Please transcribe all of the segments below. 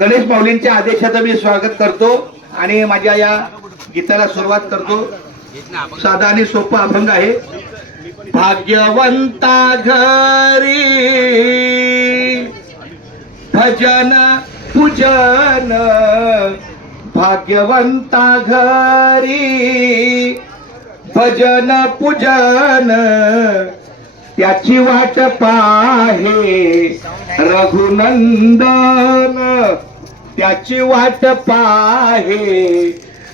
गणेश माऊलींच्या आदेशाचं मी स्वागत करतो आणि माझ्या या गीताला सुरुवात करतो। साधा आणि सोपा अभंग आहे। भाग्यवंता घरी भजन पूजन, भाग्यवंता घरी भजन पूजन, त्याची वाट पाहे रघुनंदन, त्याची वाट पाहे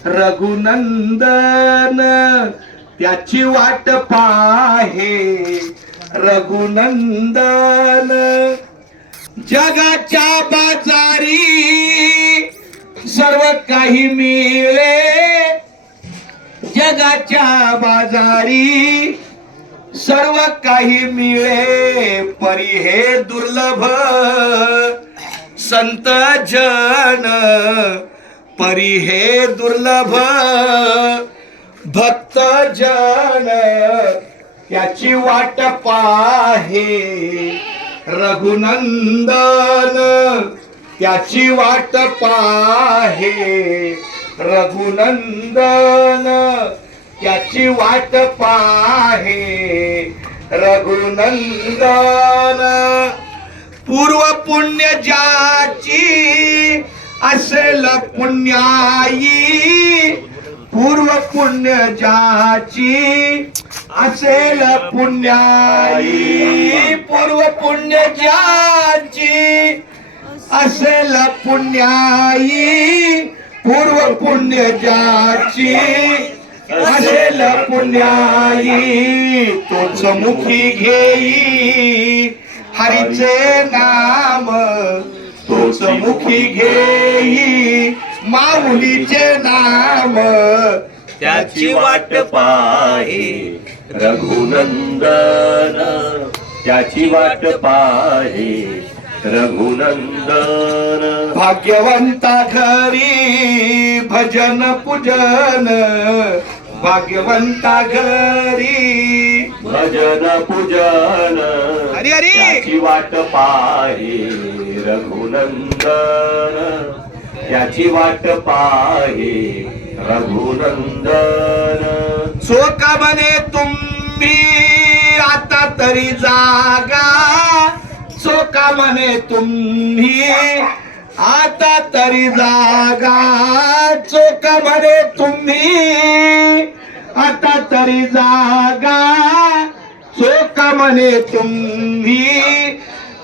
रघुनंदन, त्याची वाट पाहे रघुनंदन। जगाच्या बाजारी सर्व काही मिळे, जगाच्या बाजारी सर्व काही मिळे, परी हे दुर्लभ संत जन, परी हे दुर्लभ भक्त जन, याची वाट पाहे रघुनंदन, त्याची वाट पाहे रघुनंदन, त्याची वाट पाहे रघुनंदन। पूर्व पुण्य ज्याची असेल पुण्याई, पूर्व पुण्य ज्याची असेल पुण्याई, पूर्व पुण्य ज्याची असेल पुण्याई, पूर्व पुण्य ज्याची असेल पुण्याई, तोच मुखी घेई हरीचे नाम, तोच मुखी घेई माऊलीचे नाम, त्याची वाट पाहे रघुनंदन, त्याची वाट पाहे रघुनंदन। भाग्यवंता घरी भजन पूजन, भाग्यवंता घरी भजन पूजन, हरी हरी, त्याची वाट पाहे रघुनंदन, त्याची वाट पाहे रघुनंदन। चोका म्हणे तुम्ही आता तरी जागा, चोका म्हणे तुम्ही आता तरी जागा, चोका म्हणे तुम्ही आता तरी जागा, चोका म्हणे तुम्ही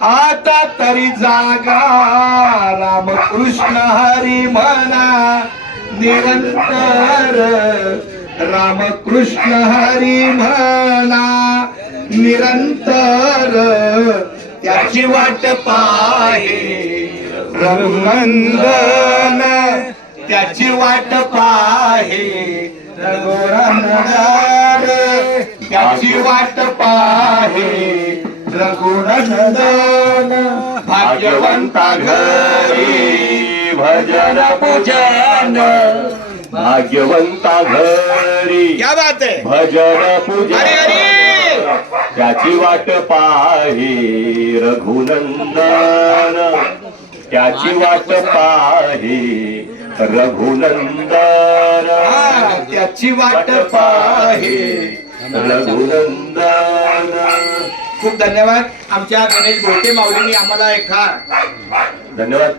आता तरी जागा, रामकृष्ण हरी म्हणा निरंतर, रामकृष्ण हरी म्हणा निरंतर, त्याची वाट पाहे रघुनंदन, त्याची वाट पाहे रघुनंदन, त्याची वाट पाहे रघुनंदन। भाग्यवंता घरी भजन पूजन, भाग्यवंता घरी क्या बात है भजन पूजन, हरी हरी, त्याची वाट पाहे रघुनंदन, त्याची वाट पाहे रघुनंदन, त्याची वाट पाहे रघुनंदन। खूप धन्यवाद। आमच्या गणेश गोटे माऊलींनी आम्हाला एका धन्यवाद।